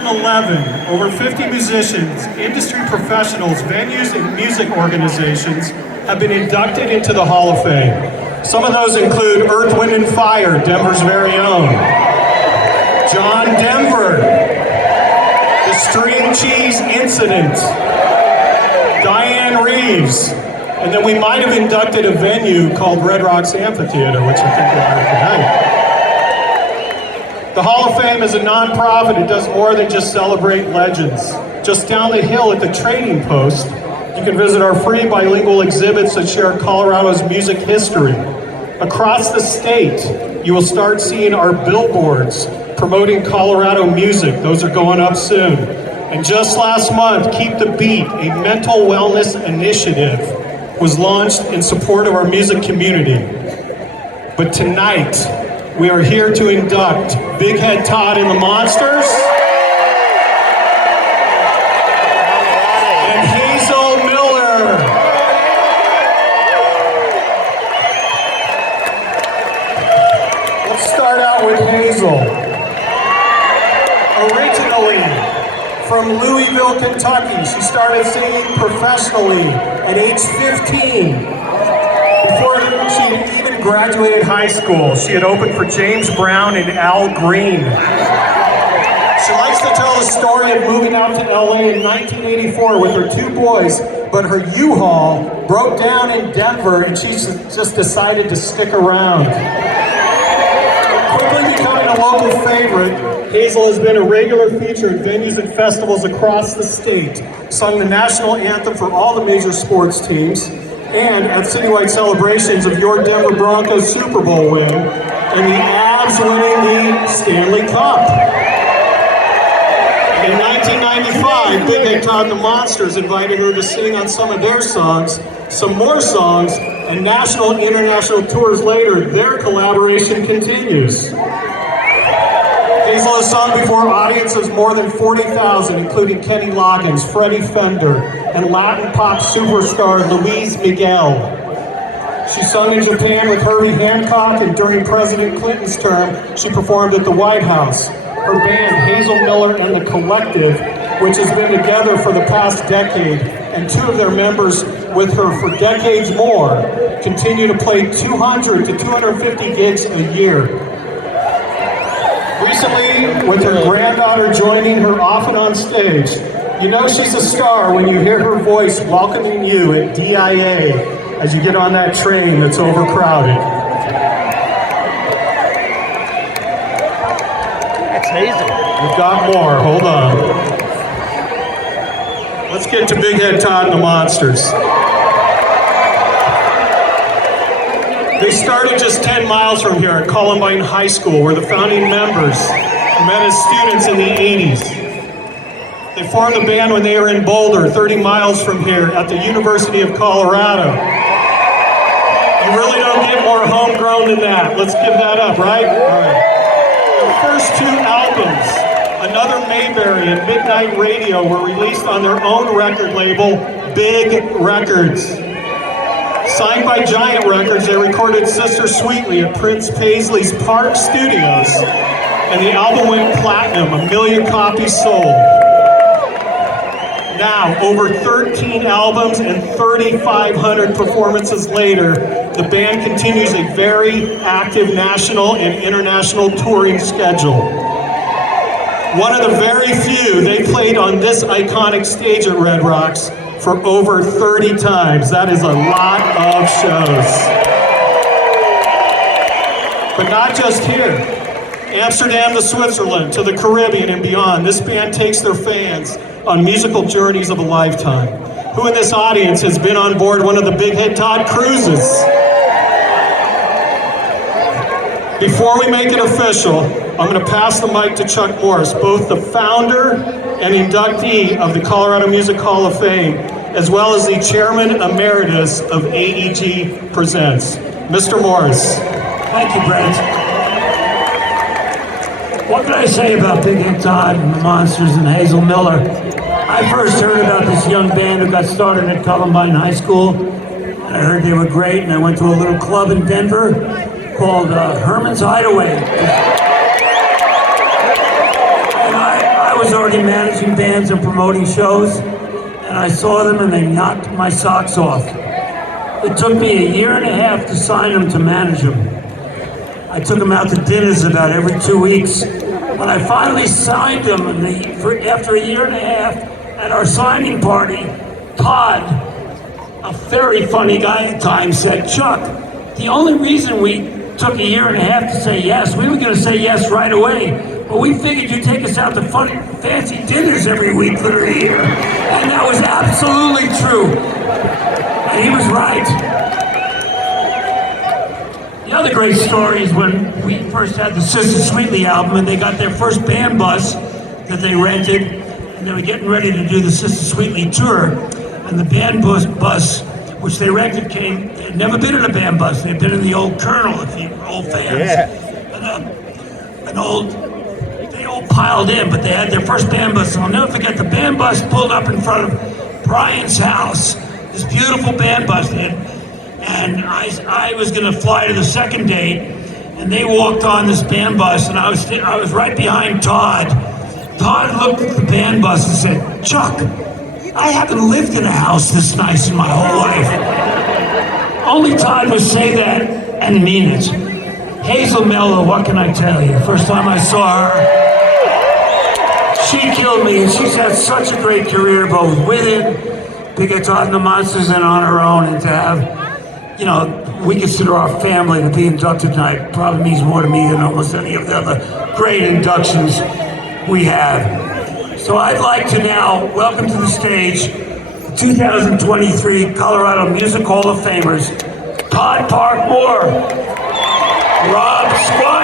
2011, over 50 musicians, industry professionals, venues, and music organizations have been inducted into the Hall of Fame. Some of those include Earth, Wind, and Fire, Denver's very own, John Denver, the String Cheese Incident, Diane Reeves, and then we might have inducted a venue called Red Rocks Amphitheater, which I think we'll have tonight. The Hall of Fame is a non-profit. It does more than just celebrate legends. Just down the hill at the Trading Post, you can visit our free bilingual exhibits that share Colorado's music history. Across the state, you will start seeing our billboards promoting Colorado music. Those are going up soon. And just last month, Keep the Beat, a mental wellness initiative, was launched in support of our music community. But tonight, we are here to induct Big Head Todd and the Monsters and Hazel Miller. Let's start out with Hazel. Originally from Louisville, Kentucky, she started singing professionally at age 15. Before she had even graduated high school, she had opened for James Brown and Al Green. She likes to tell the story of moving out to LA in 1984 with her two boys, but her U-Haul broke down in Denver and she just decided to stick around. Quickly becoming a local favorite, Hazel has been a regular feature at venues and festivals across the state, sung the national anthem for all the major sports teams, and at citywide celebrations of your Denver Broncos Super Bowl win, and the Avs winning the Stanley Cup. In 1995, Big Head Todd and the Monsters invited her to sing on some of their songs, some more songs, and national and international tours later, their collaboration continues. Hazel has sung before audiences more than 40,000, including Kenny Loggins, Freddie Fender, and Latin pop superstar Luis Miguel. She sung in Japan with Herbie Hancock, and during President Clinton's term, she performed at the White House. Her band, Hazel Miller and the Collective, which has been together for the past decade, and two of their members with her for decades more, continue to play 200 to 250 gigs a year. Recently, with her granddaughter joining her often on stage, you know she's a star when you hear her voice welcoming you at DIA as you get on that train that's overcrowded. That's Hazel. We've got more, hold on. Let's get to Big Head Todd and the Monsters. They started just 10 miles from here at Columbine High School, where the founding members met as students in the 80s. They formed the band when they were in Boulder, 30 miles from here at the University of Colorado. You really don't get more homegrown than that. Let's give that up, right? All right. Their first two albums, Another Mayberry and Midnight Radio, were released on their own record label, Big Records. Signed by Giant Records, they recorded Sister Sweetly at Prince Paisley's Park Studios, and the album went platinum, 1 million copies sold. Now, over 13 albums and 3,500 performances later, the band continues a very active national and international touring schedule. One of the very few, they played on this iconic stage at Red Rocks for over 30 times. That is a lot of shows. But not just here. Amsterdam to Switzerland, to the Caribbean and beyond, this band takes their fans on musical journeys of a lifetime. Who in this audience has been on board one of the Big Head Todd cruises? Before we make it official, I'm going to pass the mic to Chuck Morris, both the founder and inductee of the Colorado Music Hall of Fame, as well as the chairman emeritus of AEG Presents. Mr. Morris. Thank you, Brent. What can I say about Big Head Todd and the Monsters and Hazel Miller? I first heard about this young band who got started at Columbine High School, and I heard they were great, and I went to a little club in Denver called Herman's Hideaway. And I was already managing bands and promoting shows, and I saw them and they knocked my socks off. It took me a year and a half to sign them to manage them. I took them out to dinners about every 2 weeks. When I finally signed them, after a year and a half, at our signing party, Todd, a very funny guy at times, said, "Chuck, the only reason we took a year and a half to say yes, we were going to say yes right away, but we figured you'd take us out to fancy dinners every week for a year." And that was absolutely true. And he was right. The other great story is when we first had the Sister Sweetly album and they got their first band bus that they rented, and they were getting ready to do the Sister Sweetly tour, and the band bus which they rented came, they'd never been in a band bus, they'd been in the old Colonel, if you were old fans. Yeah. They all piled in, but they had their first band bus, and I'll never forget, the band bus pulled up in front of Brian's house, this beautiful band bus, and I was gonna fly to the second date, and they walked on this band bus, and I was right behind Todd. Todd looked at the band bus and said, "Chuck, I haven't lived in a house this nice in my whole life." Only Todd would say that and mean it. Hazel Miller, what can I tell you? First time I saw her, she killed me, and she's had such a great career, both with it, Big Head Todd and the Monsters, and on her own, and to have, you know, we consider our family to be inducted tonight probably means more to me than almost any of the other great inductions we have. So I'd like to now welcome to the stage the 2023 Colorado Music Hall of Famers, Todd Park Moore, Rob Squire.